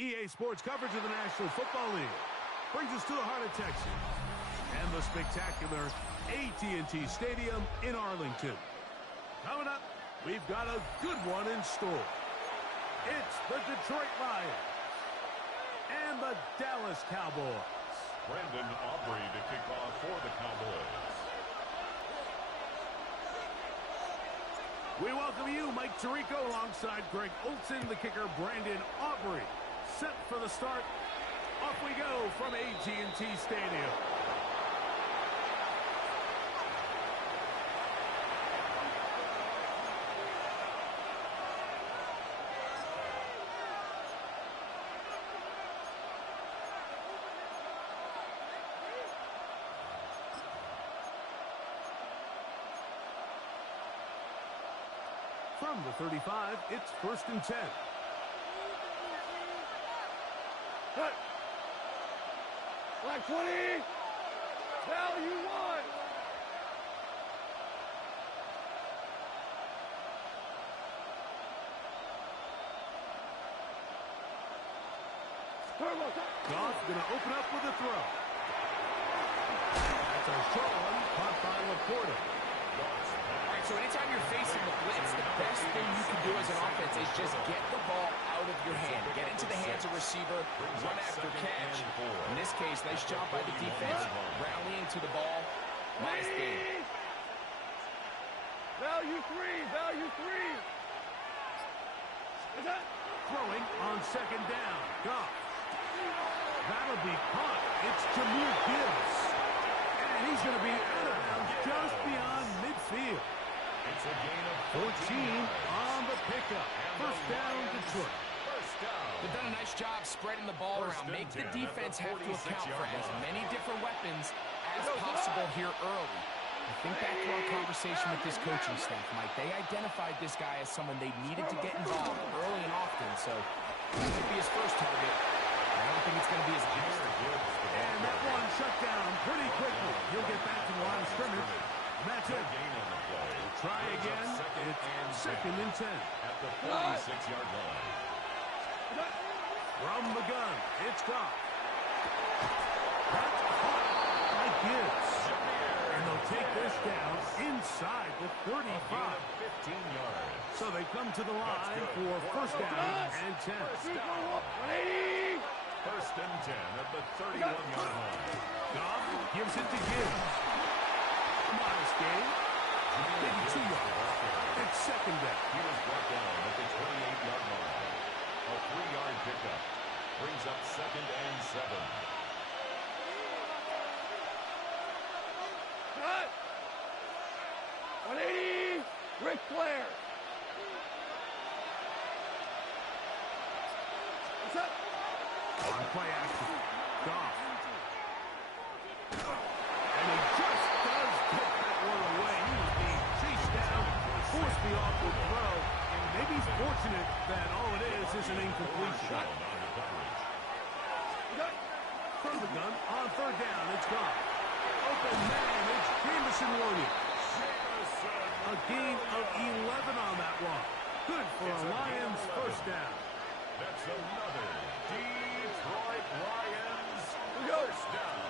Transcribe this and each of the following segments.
EA Sports coverage of the National Football League brings us to the heart of Texas and the spectacular AT&T Stadium in Arlington. Coming up, we've got a good one in store. It's the Detroit Lions and the Dallas Cowboys. Brandon Aubrey to kick off for the Cowboys. We welcome you, Mike Tirico, alongside Greg Olsen, the kicker, Brandon Aubrey. Set for the start. Off we go from AT&T Stadium. From the 35, it's 1st and 10. Cut. Black 20. Tell you what. Goff going to open up with a throw. That's a short one, caught by Laporta. All right, so anytime you're facing the blitz, the best thing you can do as an offense is just get the ball out of your hand. Get into the hands of receiver, run after catch. In this case, nice job by the defense, rallying to the ball. Nice game. Value three. Is that? Throwing on 2nd down. Goff. That'll be caught. It's Jahmyr Gibbs. And he's going to be out of bounds just beyond midfield. It's a gain of 14 on the pickup. 1st down, Detroit. They've done a nice job spreading the ball around. Make the defense have to account for as many different weapons as possible here early. I think back to our conversation with this coaching staff, Mike. They identified this guy as someone they needed to get involved early and often, so it could be his first target. I don't think it's going to be his last. And that one shut down pretty quickly. He'll get back to the line of scrimmage. And that's it. Try again. It's 2nd and 10. At the 46-yard line. From the gun, it's Goff. That's caught by Gibbs. And they'll take this down inside the 35. 15 yards. So they come to the line for 1st down and 10. 1st and 10 at the 31-yard line. Goff gives it to Gibbs. Modest gain. Maybe 2 yards. It's 2nd down. He was brought down at the 28-yard line. A 3-yard pickup brings up 2nd and 7. Cut. 180. Ric Flair. What's up? On play action. Goff. And he just does put that one away. He was being chased down, forced the awkward throw, and maybe he's fortunate that all it is an incompletion. From the gun, on 3rd down, it's Goff. Open man, it's Jameson Williams. A gain of 11 on that one. Good for a Lions 1st down. That's another Detroit Lions 1st down.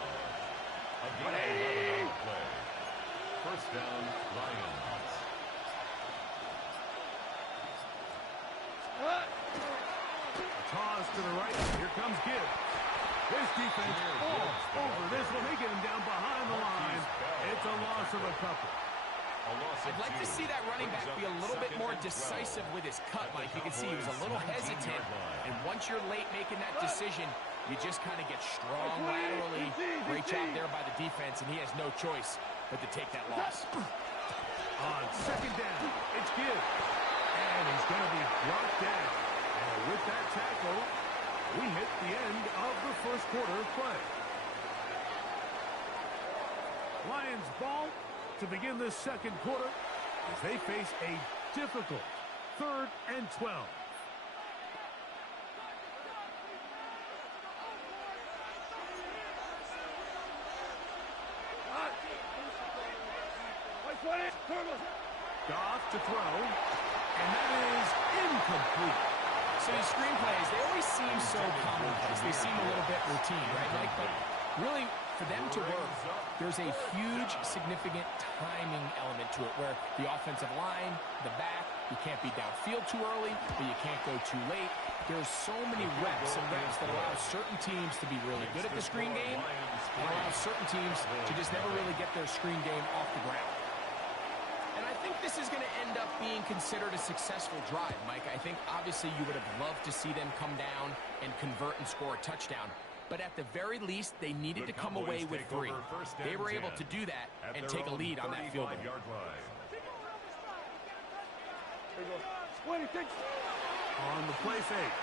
A gain of 11 on the play. 1st down, Lions. Toss to the right. Here comes Gibbs. This defense falls over this one. They get him down behind the line. It's a loss of a couple. I'd like to see that running back be a little bit more decisive with his cut, Mike. You can see he was a little hesitant, and once you're late making that decision, you just kind of get strong laterally. Great job there by the defense, and he has no choice but to take that loss. On 2nd down, it's Gibbs. And he's going to be brought down. And with that tackle, we hit the end of the 1st quarter of play. Lions ball to begin this 2nd quarter as they face a difficult 3rd and 12. Goff to throw, and that is incomplete. So these screenplays, they always seem so commonplace. They seem a little bit routine, right, Mike? But really, for them to work, there's a huge, significant timing element to it where the offensive line, the back, you can't be downfield too early, but you can't go too late. There's so many reps and reps that allow certain teams to be really good at the screen game and allow certain teams to just never really get their screen game off the ground. And I think this is going to end up being considered a successful drive, Mike. I think obviously you would have loved to see them come down and convert and score a touchdown. But at the very least, they needed to come away with 3. They were able to do that and take a lead on that field goal. On the play fake.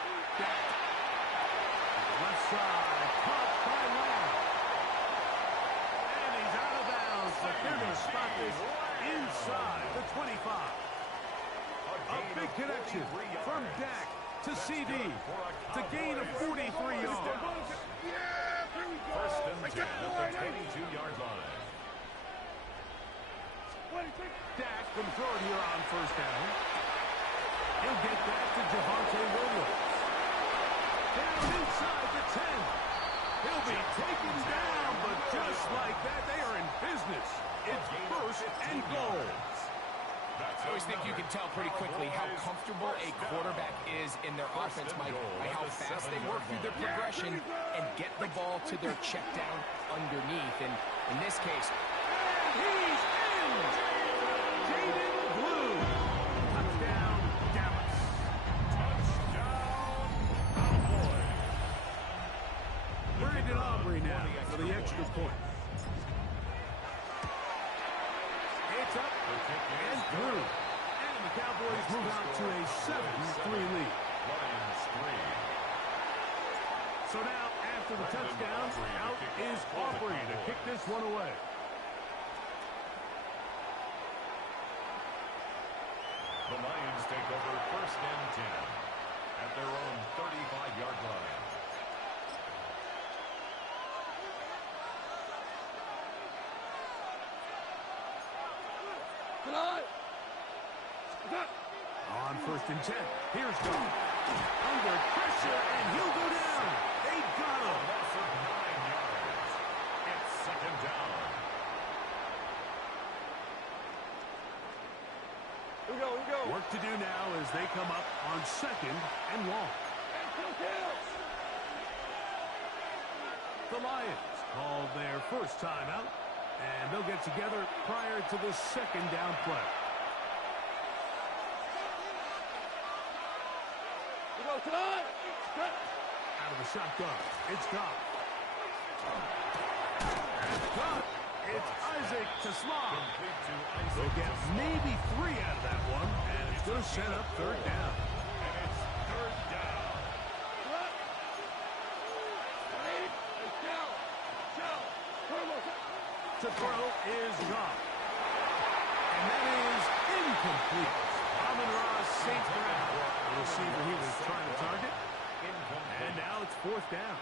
Left side, caught by Lamb. And he's out of bounds, but they're going to spot this inside the 25. A big connection from Dak to CD to gain of 43 yards. First and 10 at the 22-yard line. Dak can throw it here on first down. He'll get back to Javonte Williams. Down inside the 10. He'll be taken down, but just like that, they are in business. It's first and goal. I always think you can tell pretty quickly how comfortable a quarterback is in their offense, Mike, by how fast they work through their progression and get the ball to their check down underneath. And in this case, he's in! Jaden Blue. Touchdown, Dallas. Touchdown, Cowboys. Brandon Aubrey now for the extra point. It's up and through. And the Cowboys move out to a 7-3 lead. Lions 3. So now, after the touchdown, out is Aubrey to kick this one away. The Lions take over first and 10 at their own 35-yard line. On first and 10, here's Goff. Under pressure, and he'll go down. They got him. Loss of 9 yards. It's second down. Here we go. Work to do now as they come up on second and long. The Lions call their first timeout, and they'll get together prior to the second down play. Out of the shotgun, it's Goff. That's Goff. It's Isaac to Slot. Complete to Isaac. They'll get maybe 3 out of that one, and it's going to set up third down. And it's third down. To throw is Goff. And that is incomplete. Amon-Ra St. Brown, the receiver he was trying to target. And now it's fourth down.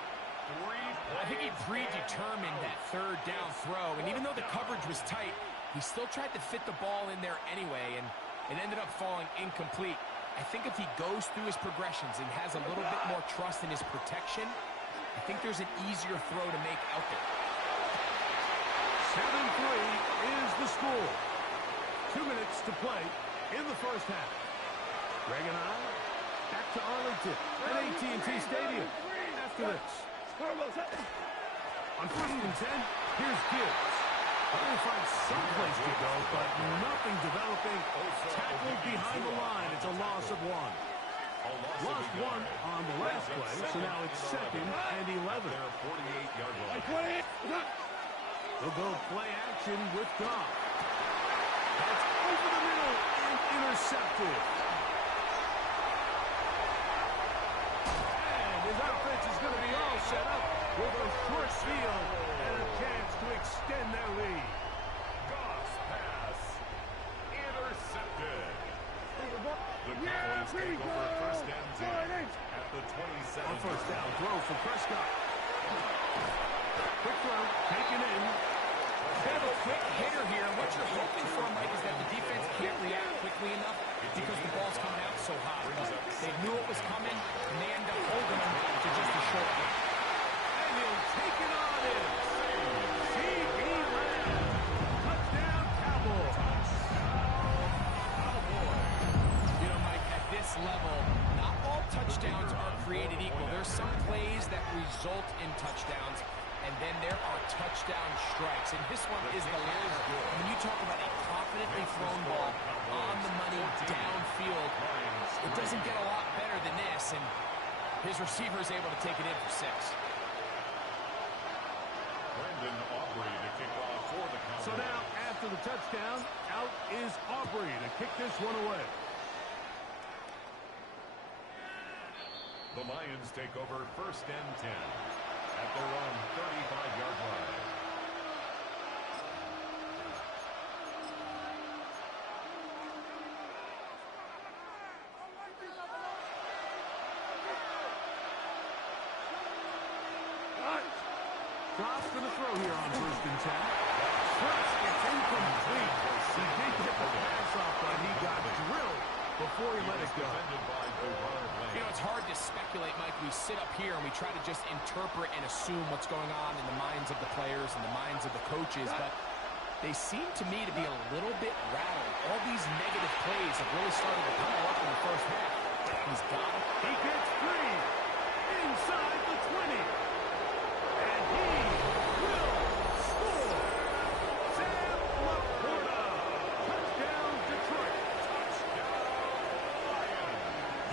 I think he predetermined that third down throw, and even though the coverage was tight, he still tried to fit the ball in there anyway, and it ended up falling incomplete. I think if he goes through his progressions and has a little bit more trust in his protection, I think there's an easier throw to make out there. 7-3 is the score. 2 minutes to play in the first half. Greg and I back to Arlington at AT&T Stadium after this. On first and 10, here's Gibbs. Trying to find some place to go, but nothing developing. Tackled behind the line. It's a loss of 1. Lost 1 on the last play, so now it's second and 11. Their 48-yard line. They'll go play action with Goff. That's over the middle and intercepted. And his offense is going to be all set up with a short field and a chance to extend their lead. Goff's pass intercepted. The Cowboys take over first and 10 at the 27. On first down, throw for Prescott. Quick throw, taken in. Bit of a quick hitter here. What you're hoping for, Mike, is that the defense can't react quickly enough because the ball's coming out so hot. They knew it was coming. result in touchdowns, and then there are touchdown strikes. And this one is the latter. When you talk about a confidently thrown ball on the money downfield, it doesn't get a lot better than this, and his receiver is able to take it in for 6. Brendan Aubrey to kick off for the Cowboys. So now, after the touchdown, out is Aubrey to kick this one away. The Lions take over 1st and 10 at their own 35-yard line. Drops for the throw here on 1st and 10. First, it's incomplete. He did get the pass off, but he got drilled before he let it go. You know, it's hard to speculate, Mike. We sit up here and we try to just interpret and assume what's going on in the minds of the players and the minds of the coaches, but they seem to me to be a little bit rattled. All these negative plays have really started to come up in the first half. He's got it. He gets free inside the 20. And he will score. Sam Laporta. Touchdown, Detroit.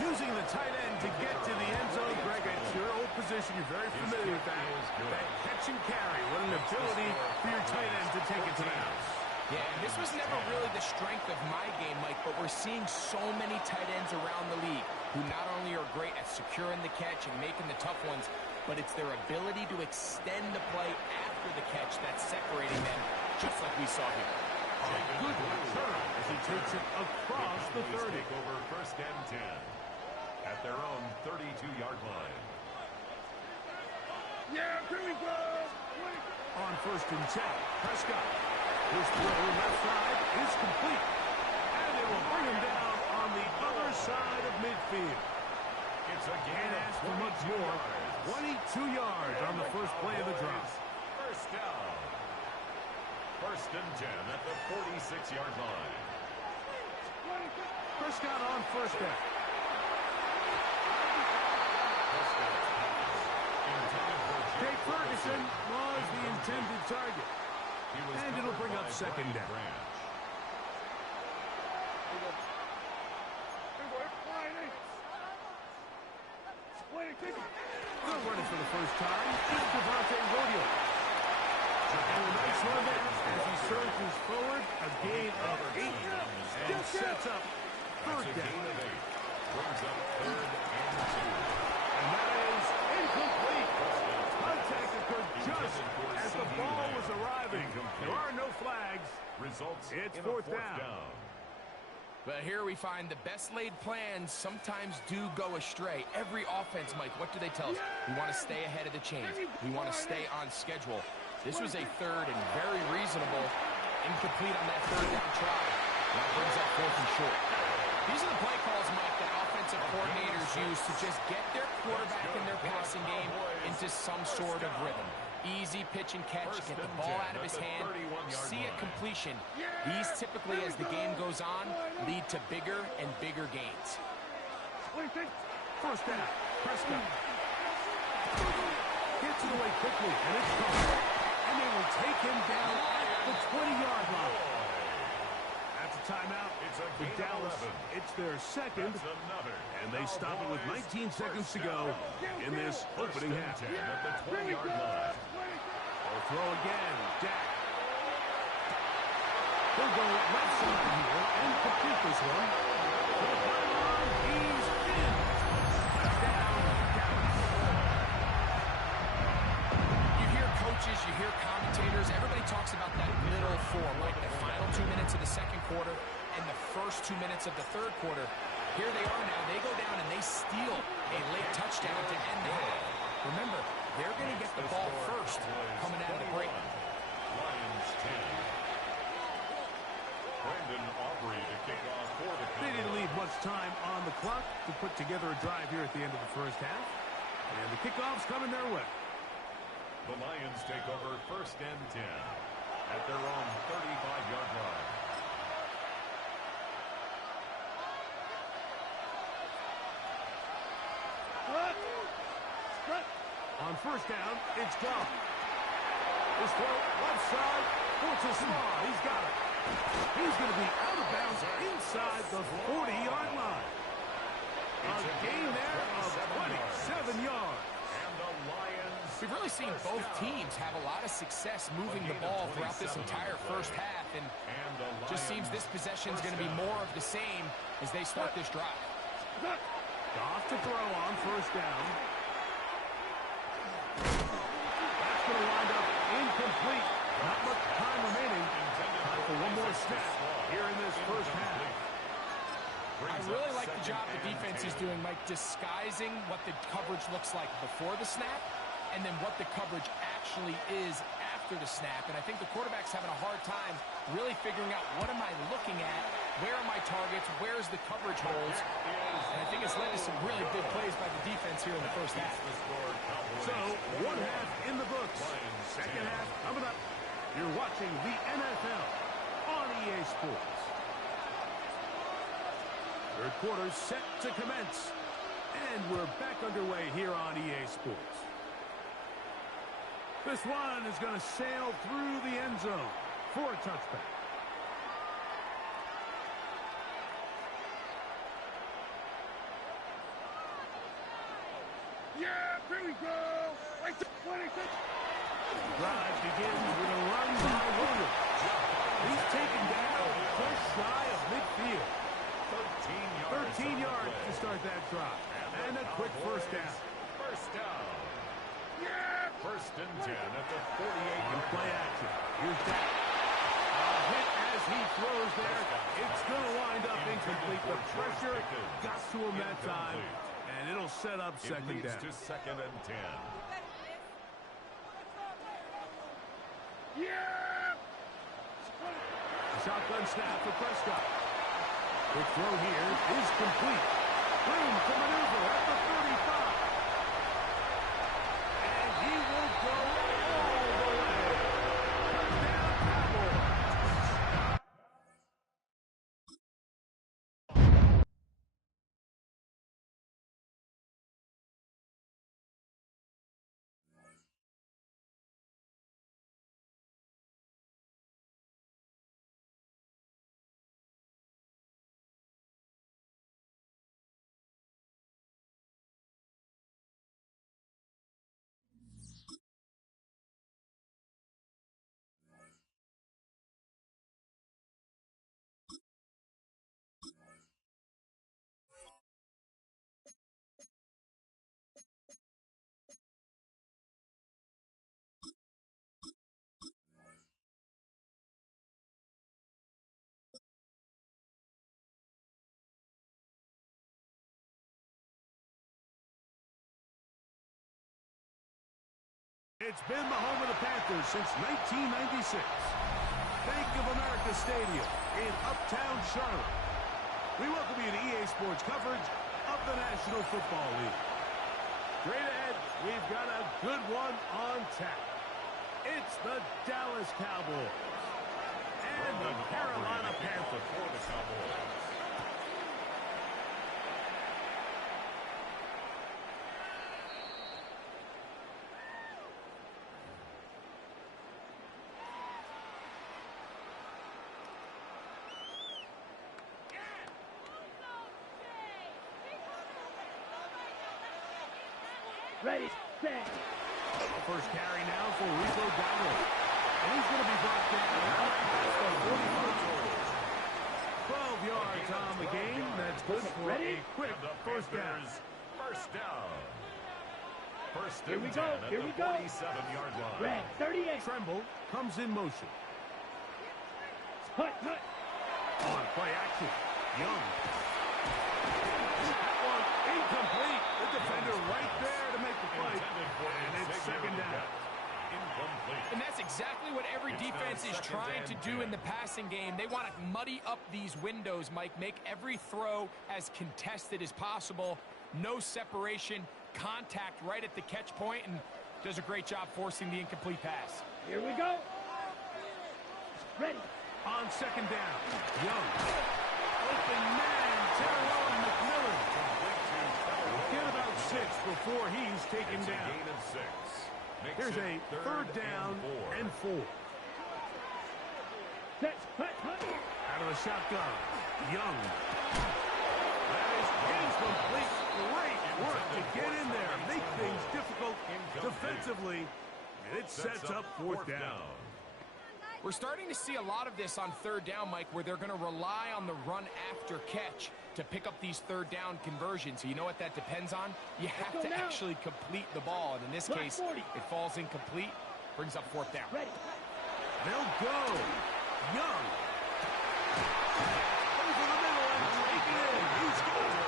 Using the tight end to get to the end zone. Greg, it's your old position. You're very familiar with that. That catch and carry. What an ability for your tight end to take it to the house. Yeah, and this was never really the strength of my game, Mike, but we're seeing so many tight ends around the league who not only are great at securing the catch and making the tough ones, but it's their ability to extend the play after the catch that's separating them, just like we saw here. A good return as he takes it across the 30. Take over 1st and 10 at their own 32-yard line. Yeah, here we go. On 1st and 10, Prescott. His throw left side is complete. And it will bring him down on the other side of midfield. It's a gain Can't ask for much more. 22 yards on the first play of the drop. 1st down. 1st and 10 at the 46-yard line. Prescott on 1st down. Jake Ferguson was the intended target. And it'll bring up 2nd down. Good running for the first time. It's Devontae Rodeo. And a nice run there as he surges forward. A gain of 8 and sets up 3rd down. Brings up 3rd and 2. And that is incomplete. Contact occurred just as the ball was arriving. There are no flags. Results It's in 4th a 4th down. But here we find the best laid plans sometimes do go astray. Every offense, Mike, what do they tell us? We want to stay ahead of the chains. We want to stay on schedule. This was a 3rd and very reasonable. Incomplete on that 3rd down try. That brings up 4th and short. These are the play calls, Mike, that offensive coordinators use to just get their quarterback and their passing game into some sort of rhythm. Easy pitch and catch, get the ball out of his hand, see a completion. These typically, as the game goes on, lead to bigger and bigger gains. 1st down. Prescott. Gets it away quickly, and it's gone. And they will take him down at the 20-yard line. That's a timeout for Dallas. It's their 2nd, and they stop it with 19 seconds to go in this opening half. At the 20-yard line. They'll throw again. Dak. He'll go left side here and complete this one. For the pylon, he's in. Touchdown, Dallas. You hear coaches, you hear commentators, everybody talks about that middle 4, like the final 2 minutes of the 2nd quarter and the first 2 minutes of the 3rd quarter. Here they are now. They go down and they steal a late touchdown to end the half. Remember, they're going to get the ball first coming out of the break. Lions 10. Brendan Aubrey to kick off for the They didn't leave much time on the clock to put together a drive here at the end of the first half. And the kickoff's coming their way. The Lions take over 1st and 10 at their own 35-yard line. On On first down, it's gone. This throw, left side, forces Slaw. He's got it. He's going to be out of bounds inside the 40-yard line. A gain there of 27 yards. And the Lions. We've really seen both teams have a lot of success moving the ball throughout this entire first half, and just seems this possession is going to be more of the same as they start this drive. Off to throw on first down. That's going to wind up incomplete. Not much time remaining. Time for one more snap here in this first half. I really like the job the defense is doing, Mike, disguising what the coverage looks like before the snap and then what the coverage actually is after the snap. And I think the quarterback's having a hard time really figuring out, what am I looking at? Where are my targets? Where's the coverage holes? And I think it's led to some really big plays by the defense here in the first half. So, one half in the books. Second half coming up. You're watching the NFL on EA Sports. Third quarter set to commence. And we're back underway here on EA Sports. This one is going to sail through the end zone for a touchback. Yeah, here we go. Right to 26. Drive begins with a run by Williams. He's taken down just shy of midfield. 13 yards to start that drive. And a quick first down. First down. Yeah. First and 10 at the 48. On play action. Here's Dak. A hit as he throws there. It's going to wind up incomplete. The pressure got to him that time. And it'll set up second down. To second and 10. Yeah. Shotgun snap for Prescott. Quick throw here is complete. Room to maneuver at the 35. And he will go all the way. Touchdown, Cowboys. It's been the home of the Panthers since 1996. Bank of America Stadium in Uptown Charlotte. We welcome you to EA Sports coverage of the National Football League. Straight ahead, we've got a good one on tap. It's the Dallas Cowboys and the Carolina Panthers. For the Cowboys. Ready, set. First carry now for Rico Dowdle. And he's going to be brought down out past the 40-foot. 12 yards on the game. That's good for a quick first down. First down. First Here we and go, 10 here at we the go. 47-yard line. Red, 38. Tremble comes in motion. Hut, hut. On play action. Young. That one incomplete. The defender right there to make the play. And it's second down. Incomplete. And that's exactly what every defense is trying to do in the passing game. They want to muddy up these windows, Mike, make every throw as contested as possible. No separation, contact right at the catch point, and does a great job forcing the incomplete pass. Here we go. Ready. On second down. Young. Open man. Terrell McMillan. Get about 6 6 before he's taken It's a down. gain of 6. Makes Here's it a third down and 4. Set. Hut. Out of the shotgun. Young. That is incomplete. Great work to get in there. Make things difficult defensively. And it sets up fourth down. We're starting to see a lot of this on third down, Mike, where they're going to rely on the run after catch to pick up these third down conversions. So you know what that depends on? You have to actually complete the ball. And in this case, it falls incomplete, brings up fourth down. Ready. They'll go. Young. Over the middle and take it in. He's got it.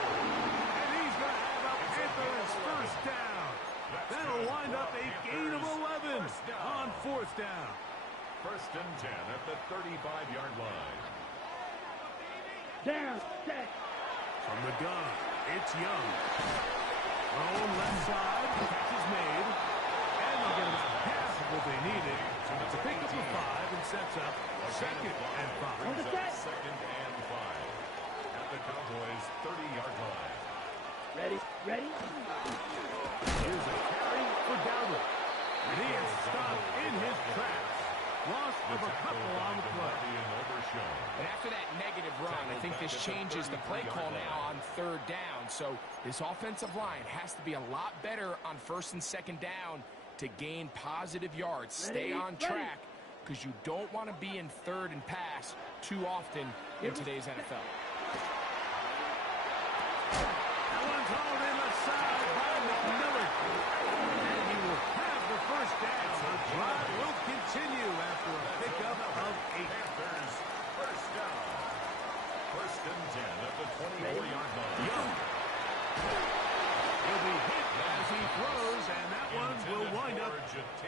And he's going to have a Panthers first down. That'll wind up a gain of 11 on fourth down. First and 10 at the 35-yard line. Down. Set. From the gun, it's Young. Thrown left side. Catch is made. And they'll get about half of what they needed. It's a pickup of 5 and sets up second and 5. Brings up second and 5 at the Cowboys' 30-yard line. Ready. Here's a carry for Dowdle. And he is stopped in his tracks. Loss of a couple on the play. And after that negative run, I think this changes the play call now on third down. So this offensive line has to be a lot better on first and second down to gain positive yards. Stay on track because you don't want to be in third and pass too often in today's NFL. That one's hauled in the side by McMillan. And he will have the first down. The drive will continue after a pickup of 8. Panthers first down. First and 10 at the 24-yard line. Young. He'll be hit as he throws, and that one will wind up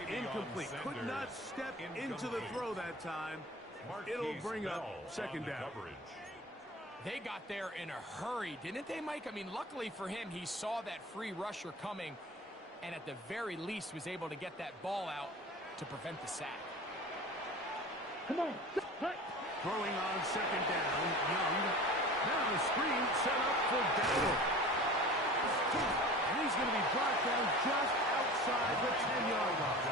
incomplete. Could not step into the throw that time. It'll bring up second down. They got there in a hurry, didn't they, Mike? I mean, luckily for him, he saw that free rusher coming and at the very least was able to get that ball out to prevent the sack. Come on. Hut. Throwing on second down, Young. Now a screen set up for Dowdle. And he's going to be brought down just outside the 10-yard line.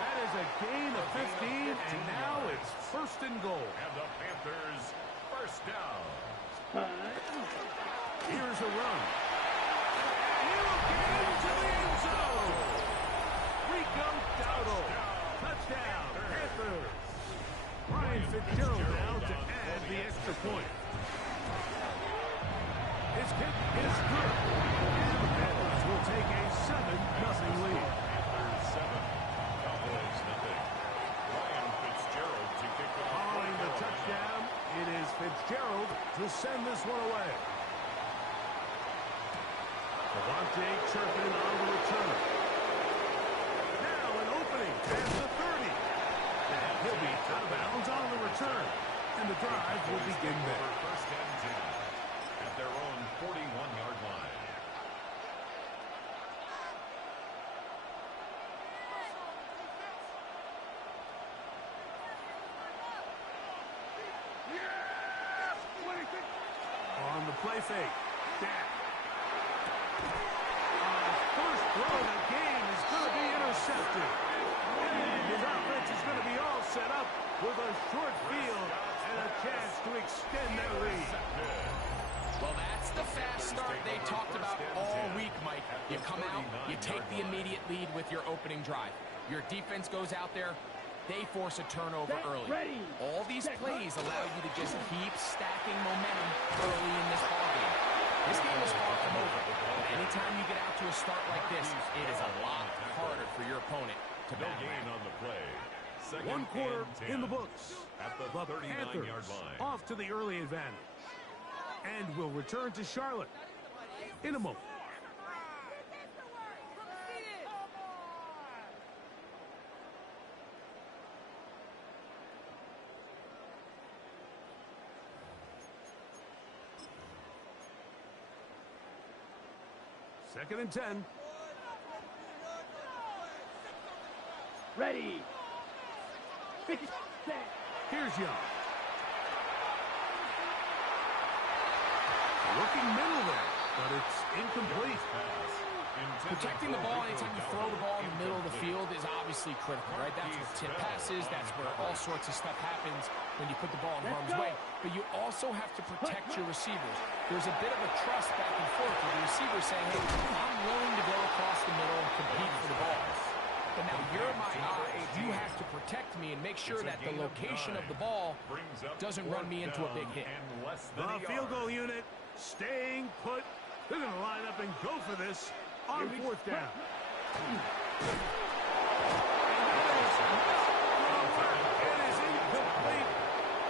That is a gain of 15, and now it's first and goal. And the Panthers first down. Here's a run. And he'll get into the end zone. Rico Dowdle. Touchdown, Panthers. Ryan Fitzgerald now to add the extra point. His kick is good. And the Panthers will take a 7-0 lead. Panthers 7, Cowboys 0. Ryan Fitzgerald to kick it off. Following the touchdown, it is Fitzgerald to send this one away. Devontae Turpin on the return. Now an opening past the 30. And he'll be out of bounds on the return. And the drive will begin there. First and 10 at their own 41-yard line. On the play fake. Dak. First throw of the game is going to be intercepted. And his offense is going to be all set up with a short field and a chance to extend that lead. Well, that's the fast start they talked about all week, Mike. You come out, you take the immediate lead with your opening drive. Your defense goes out there, they force a turnover early. All these plays allow you to just keep stacking momentum early in this ballgame. This game is far from over. But anytime you get out to a start like this, it is a lot harder for your opponent to No battle gain back. on the play. Second One quarter and 10 in the books. at the The 39-yard Panthers line. off to the early advantage. And will return to Charlotte in a moment. Second and 10. Ready. 50. Here's Young. Working middle there. but it's incomplete. Protecting the ball anytime you throw the ball in the middle of the field is obviously critical, right? That's where tip passes, that's where all sorts of stuff happens when you put the ball in harm's way. But you also have to protect your receivers. There's a bit of a trust back and forth with the receiver saying, hey, I'm willing to go across the middle and compete for the ball. But now you're my eye. You have to protect me and make sure that the location of the ball doesn't run me into a big hit. The field goal unit staying put. They're going to line up and go for this on fourth down. It is incomplete.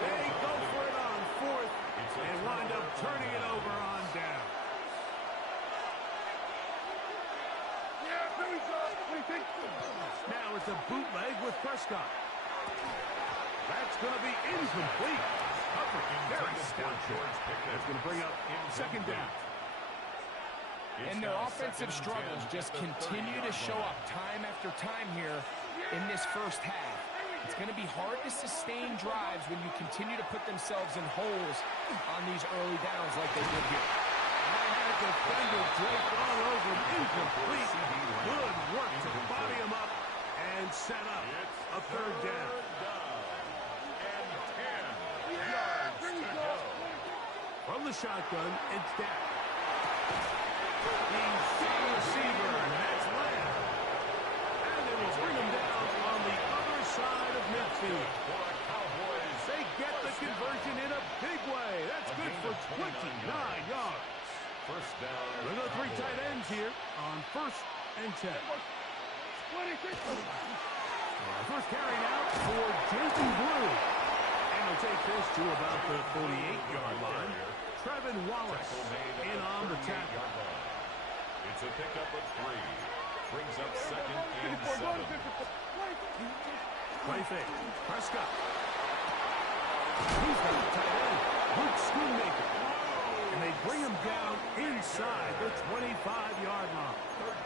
They go for it on fourth and wind up turning it over on down. Now it's a bootleg with Prescott. That's going to be incomplete. Very stout. That's going to bring up second down. And their offensive struggles just continue to show up time after time here in this first half. It's going to be hard to sustain drives when you continue to put themselves in holes on these early downs like they did here. I had a defender draped all over him. Incomplete. Good work to body him up and set up a third down. And 10 yards to go. From the shotgun, it's Dak. He's seeing the receiver, and that's Lamb. And they will bring him down on the other side of midfield. They get the conversion in a big way. That's good for 29 yards. First down. There are three tight ends here on 1st and 10. First carry now for Jason Blue. And he'll take this to about the 48-yard line. Trevin Wallace in on the tackle. It's a pickup of 3. Brings up second and 7. Play fake. Prescott. He's got the tight end. Luke Schoonmaker. And they bring him down inside the 25-yard line.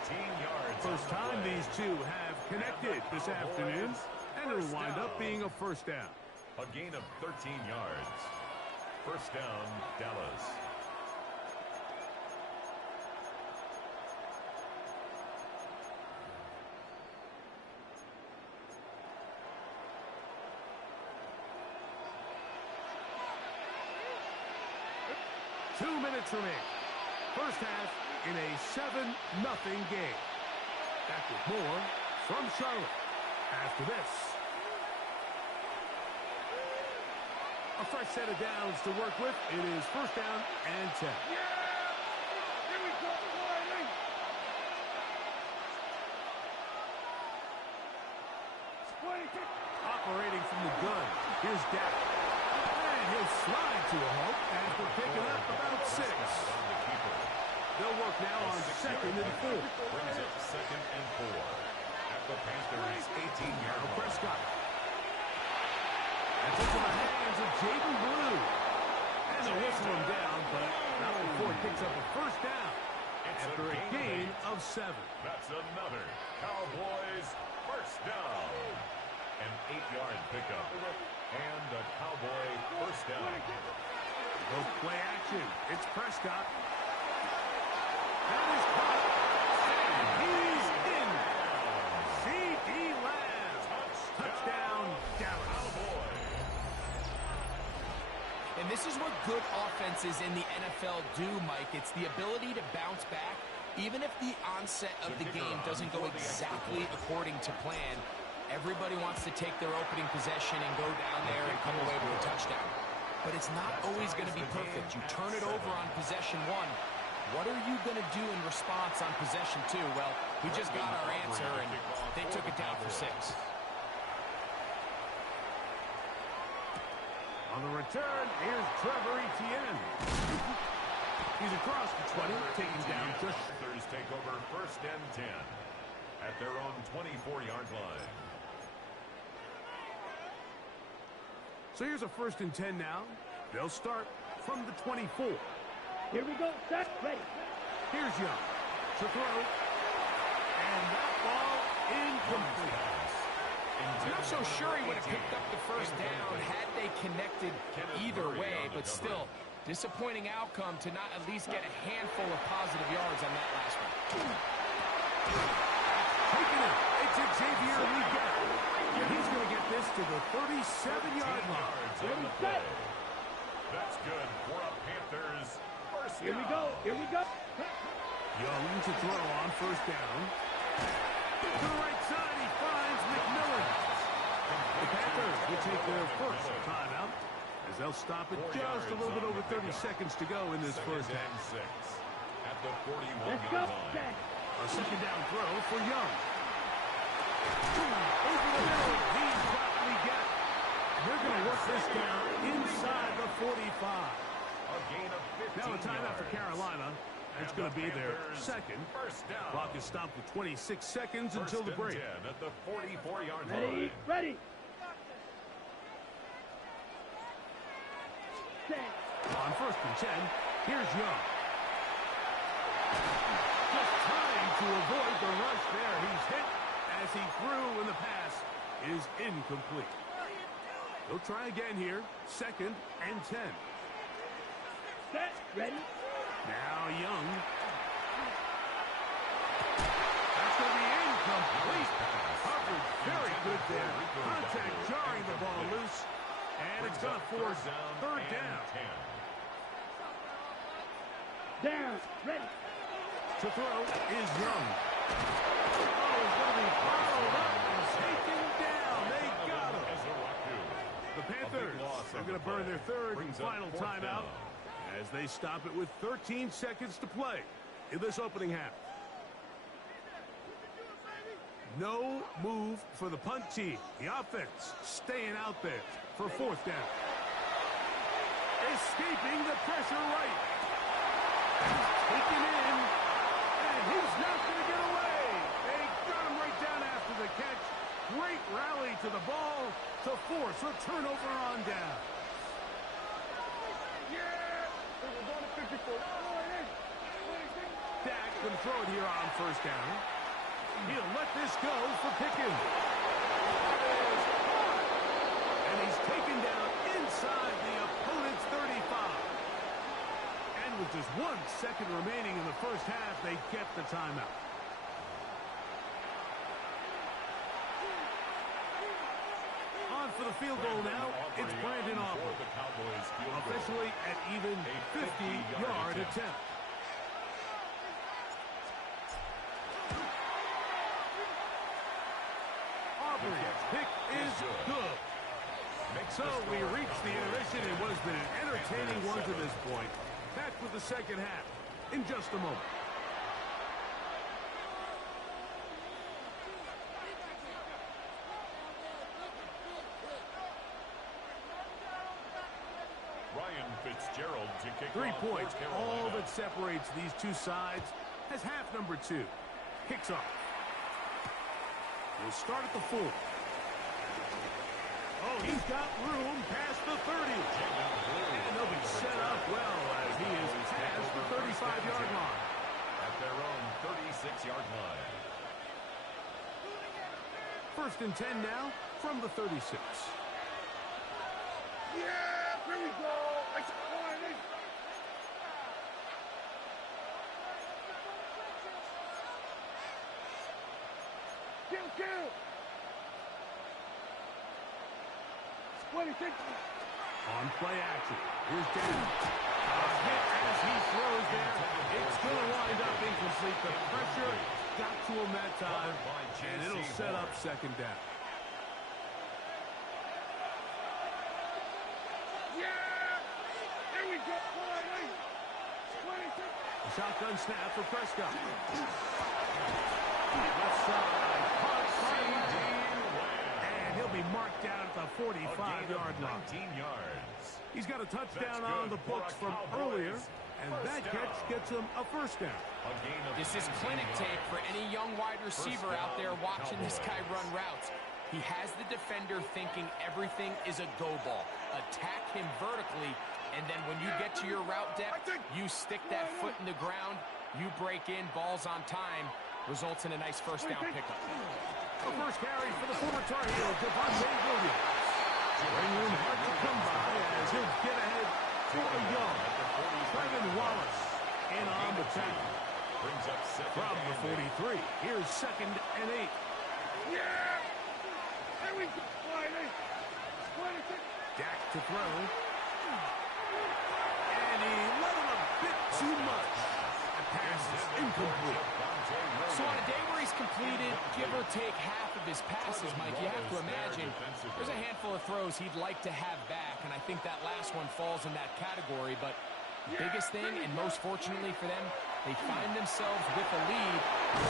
13 yards. First time these two have connected this afternoon. And it'll wind up being a first down. A gain of 13 yards. First down, Dallas. Two minutes remaining. First half in a 7-0 game. Back with more from Charlotte after this. A fresh set of downs to work with. It is first down and 10. Operating from the gun. Here's Dak. And he'll slide to a halt after picking up about 6. They'll work now on second and 4. Brings up second and 4. At the Panthers' 18-yard line. Prescott. That's into the hands of Jaden Blue. And they'll whistle him down, but not before it picks up a first down. After a gain of 7. That's another Cowboys first down. An 8-yard pickup. And a Cowboy first down. No play action. It's Prescott. That is caught. He's in. C.D. Lamb. Touchdown, Dallas. And this is what good offenses in the NFL do, Mike. It's the ability to bounce back, even if the onset of the game doesn't go exactly according to plan. Everybody wants to take their opening possession and go down there and come away with a touchdown. But it's not always going to be perfect. You turn it over on possession 1. What are you going to do in response on possession 2? Well, we just got our answer, and they took it down for 6. On the return, here's Trevor Etienne. He's across the 20, taking down just... Panthers take over first and 10 at their own 24-yard line. So here's a first and 10 now. They'll start from the 24. Here we go. Set. Ready. Here's Young to throw. And that ball incomplete. I'm not so sure he would have picked up the first down had they connected either way, but still, disappointing outcome to not at least get a handful of positive yards on that last one. Taking it. It's Xavier Legette. He's going to get this to the 37-yard line. That's good for a Panthers first down. Here we go. Here we go. Young to throw on first down. To the right side, he finds McMillan. The Panthers will take their first timeout as they'll stop it just a little bit over 30 seconds to go in this first half. At the 41-yard Let's go. line. A second down throw for Young. Over the middle, he's got Legette. They're going to work this down inside the 45. A gain of 15 Now a timeout for yards. Carolina. It's going to be their second. First down. Clock is stopped with 26 seconds First until the and break. 10 at the 44-yard Ready. line. Ready. Set. On first and 10, here's Young. Just trying to avoid the rush there. He's hit as he threw when the pass is incomplete. They'll try again here. Second and 10. Set. Ready. Now Young. That's going to be incomplete. Coverage very good there. Contact jarring the ball loose. And it's going to force third down. Down. Ready. To throw is Young. Oh, he's going to be followed up and taken down. They got him. The Panthers are going to burn their third and final timeout as they stop it with 13 seconds to play in this opening half. No move for the punt team. The offense staying out there for fourth down. Escaping the pressure right. Taken in. And he's not going to get away. They got him right down after the catch. Great rally to the ball to force a turnover on down. Dak can throw it here on first down. He'll let this go for Pickens. And he's taken down inside the opponent's 35. And with just 1 second remaining in the first half, they get the timeout. On for the field goal now, it's Brandon Aubrey. Officially an even 50-yard attempt. Aubrey's pick is good. So we reach the intermission in what has been an entertaining one to this point. Back with the second half in just a moment. Ryan Fitzgerald to kick 3 off points, for all Carolina. that separates these two sides as half number 2 kicks off. We'll start at the 4. Oh, he's got room past the 30. And they'll be set up well as he is past the 35-yard line. At their own 36-yard line. First and 10 now from the 36. Yeah, here we go. I want it. Kill. 26. On play action. Here's Dan. A hit as he throws there. It's going to wind up incomplete. The pressure got to him that time, and it'll set up second down. Here we go. 26. Shotgun snap for Prescott. Left side. Punt. And he'll be marked down at the 45-yard line. 19 yards. He's got a touchdown on the books from earlier, and that catch gets him a first down. This is clinic tape for any young wide receiver out there watching this guy run routes. He has the defender thinking everything is a go ball. Attack him vertically, and then when you get to your route depth, you stick that foot in the ground, you break in, balls on time, results in a nice first down pickup. The first carry for the former Tar Heel, Devontae Williams. Ringling hard to come by as he'll get ahead for a yard. Trevin Wallace in on the tackle. Brings up From the 43, here's 2nd and 8. Yeah! There we go, Wiley. 26. Dak to throw. And he let him a bit too much. The pass is incomplete. So on a day where he's completed, give or take half of his passes, Mike, you have to imagine there's a handful of throws he'd like to have back, and I think that last one falls in that category. But the biggest thing, and most fortunately for them, they find themselves with a lead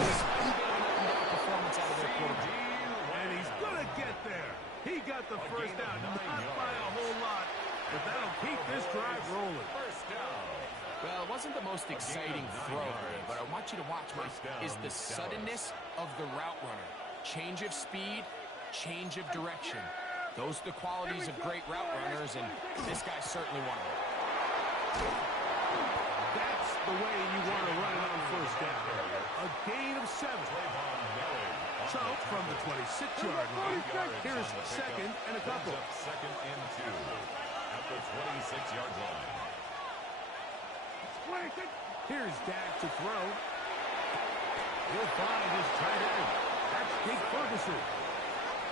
despite a bit of an up-and-down performance out of their quarterback. And he's going to get there. He got the first down, not by a whole lot, but that'll keep this drive rolling. First down. Well, it wasn't the most exciting throw, but I want you to watch, Mike, is the suddenness of the route runner. Change of speed, change of direction. Those are the qualities of great route runners, and this guy's certainly one of them. That's the way you want to run it on first down. A gain of 7. So, from the 26-yard line, here's 2nd and a couple. Second and 2 at the 26-yard line. 26. Here's Dak to throw. He'll find his tight end. That's Jake Ferguson.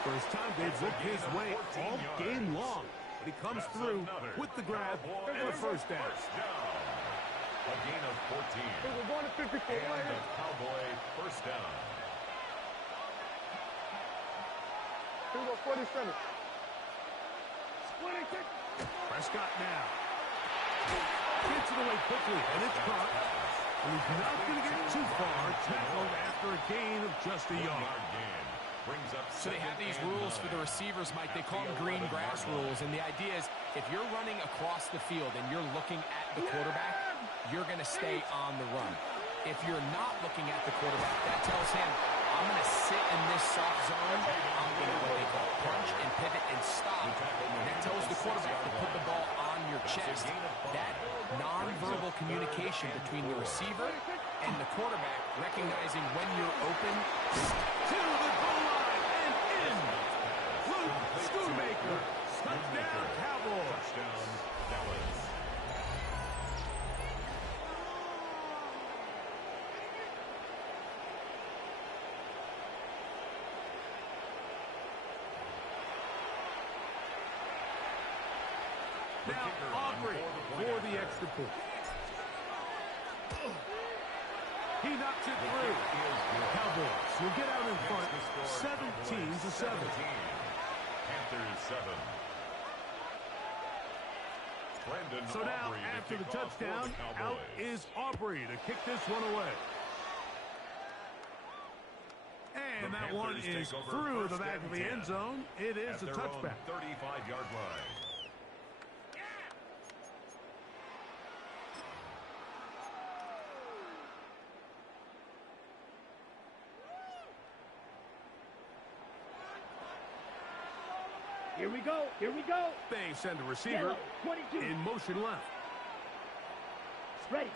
First time they've looked his way all game long. But he comes through with the grab and a first down. A gain of 14. We're going to 54. And a Cowboy first down. Here we go, 47. 26. Prescott now. Gets it away quickly, and it's caught. And he's not going to get too far. Tackled after a gain of just a yard. So they have these rules for the receivers, Mike. They call them green grass rules. And the idea is if you're running across the field and you're looking at the quarterback, you're going to stay on the run. If you're not looking at the quarterback, that tells him, I'm going to sit in this soft zone. I'm going to what they call punch and pivot and stop. And that tells the quarterback to put the ball on your chest. That nonverbal communication between the receiver and the quarterback, recognizing when you're open. To the goal line and in. Luke Schoonmaker. Touchdown, Cowboys. Touchdown, Dallas. Now Aubrey for the extra point. He knocks it through. Cowboys will get out in front 17-7. Panthers 7. Brandon So now, Aubrey after the kick off for touchdown, the out Cowboys. is Aubrey to kick this one away. And that one is through the back of the end zone. It is a touchback. 35-yard line. Here we go. Here we go. They send a receiver 22. in motion left. Ready.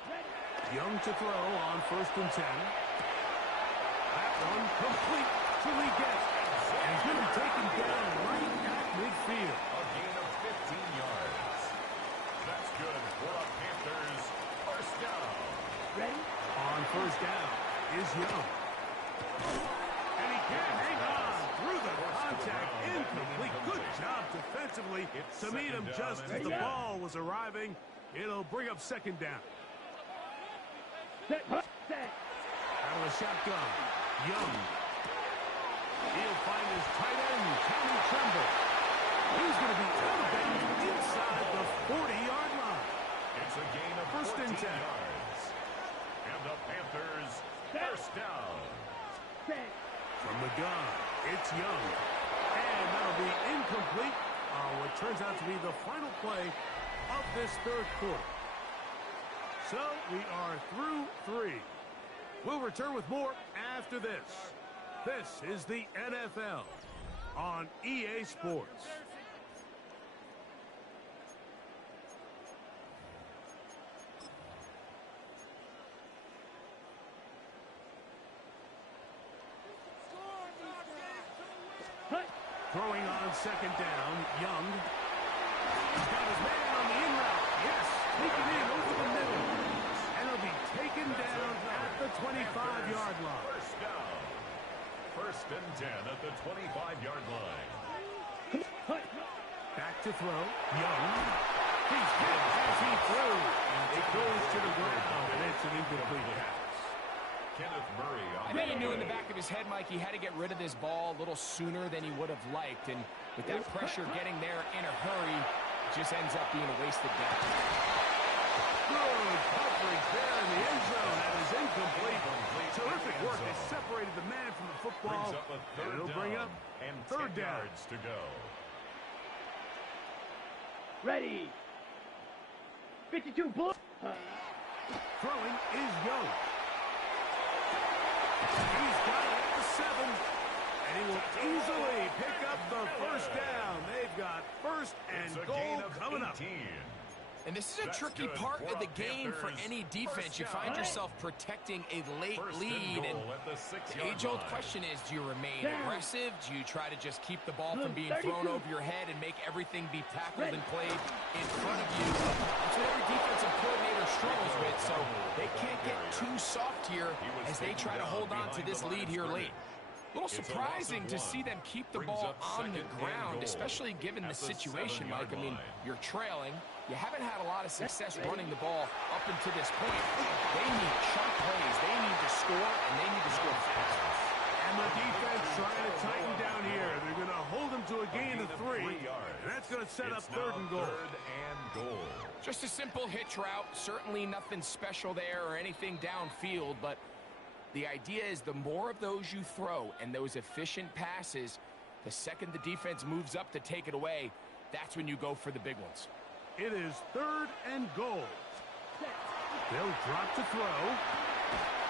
Young to throw on 1st and 10. That one complete till he gets. And he's going to be taken down right at midfield. A gain of 15 yards. That's good for the Panthers. First down. Ready. On 1st down is Young. And he can't hang on through the contact. Incomplete. Good job defensively to meet him just as the ball was arriving. It'll bring up 2nd down. Set. Out of the shotgun, Young. He'll find his tight end, Tommy Tremble. He's going to be out of bounds inside the 40-yard line. It's a gain of 1st and 10. yards. And the Panthers first down. From the gun, it's Young. And that'll be incomplete on what turns out to be the final play of this 3rd quarter. So we are through 3. We'll return with more after this. This is the NFL on EA Sports. Throwing on second down, Young. He's got his man on the in route. Yes, taken in over the middle. And he'll be taken down at the 25-yard line. First down. First and 10 at the 25-yard line. Back to throw. Young. He's hit as he threw. It goes to the ground, and it's an incomplete pass. Kenneth Murray on I think he knew in the back of his head, Mike, he had to get rid of this ball a little sooner than he would have liked. And with that pressure getting there in a hurry, it just ends up being a wasted down. Good coverage there in the end zone. That is incomplete. Terrific work. They separated the man from the football. Brings up a third and it'll bring up and third 10 down. yards to go. Ready. 52 bull. Throwing is Young. He's got it at the 7. And he will easily pick up the first down. They've got first and goal coming up. And this is a tricky part of the game for any defense. You find yourself protecting a late lead, and the age-old question is, do you remain aggressive? Do you try to just keep the ball from being thrown over your head and make everything be tackled and played in front of you? That's what every defensive coordinator struggles with, so they can't get too soft here as they try to hold on to this lead here late. A little surprising to see them keep the ball on the ground, especially given the situation, Mike. I mean, you're trailing. You haven't had a lot of success running the ball up until this point. They need chunk plays. They need to score, and they need to score fast. And the defense trying to tighten down here. They're going to hold them to a gain of 3. And that's going to set up third and goal. Just a simple hitch route. Certainly nothing special there or anything downfield, but the idea is the more of those you throw and those efficient passes, the second the defense moves up to take it away, that's when you go for the big ones. It is third and goal. They'll drop to throw.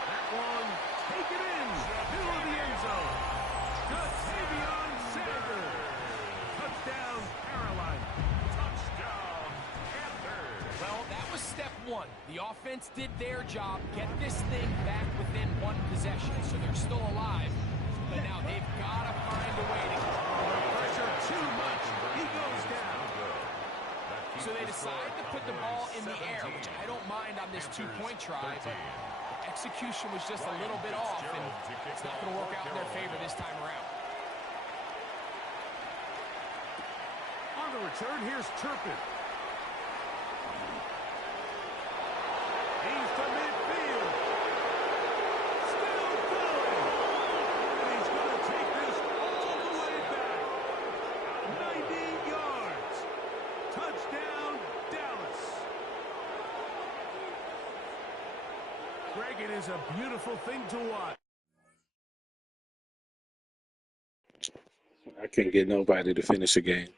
That one, take it in. Middle of the end zone. Ja'Tavion Sanders. Touchdown, Carolina. Touchdown, Panthers. Well, that was step 1. The offense did their job, get this thing back within one possession, so they're still alive. But now they've got to find a way to the pressure too much. He goes down. So they decide to put the ball in the air, which I don't mind on this two-point try, but the execution was just a little bit off, and it's not going to work out in their favor this time around. On the return, here's Turpin. He's to midfield. Still going. And he's going to take this all the way back. 90 yards. Touchdown, Dallas. Greg, it is a beautiful thing to watch. I couldn't get nobody to finish the game.